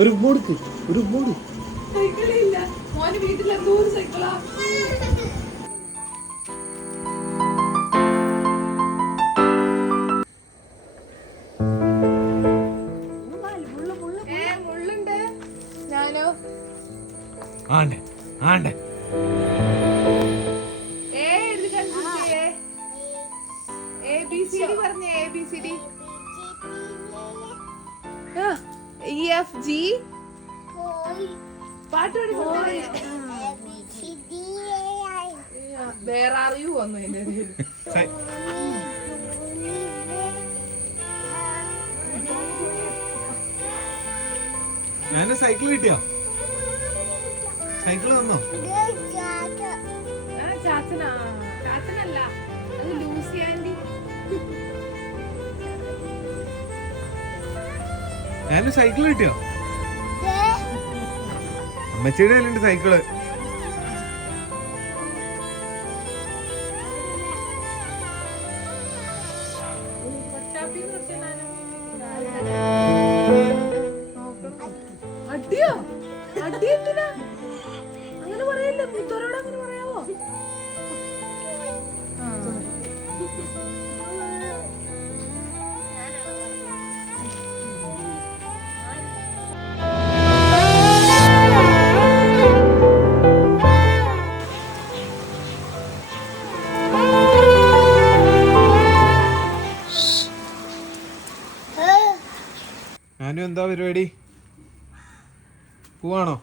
ഒരു ഉമ്മോടുക്ക് ഒരു ഉമ്മോട്. സൈക്കിളില്ല മോന് വീട്ടിൽ എന്തോ ഒരു സൈക്കിളാ. മുള്ളുണ്ട്. ഞാനോ ആണ്ടെ ആണ്ടെ ABCD പറഞ്ഞേ. ABCD EFG പാട്ട് പാടി. വേറെ അറിയൂ വന്നു എന്റെ ഞാൻ സൈക്കിൾ കിട്ടിയോ? സൈക്കിൾ തന്നോ? ചാച്ചനാ? ചാച്ചനല്ല, അത് ലൂസി ആന്റി. ഞാൻ സൈക്കിൾ കിട്ടിയോ? അമ്മച്ചിയുടെ കയ്യിലുണ്ട് സൈക്കിള്. അടിയോ? അടി എന്തിനാ അങ്ങനെ പറയല്ലേ? മൂത്തോരോട് അങ്ങനെ പറയാവോ? ഞാനും എന്താ പരിപാടി? പോവാണോ?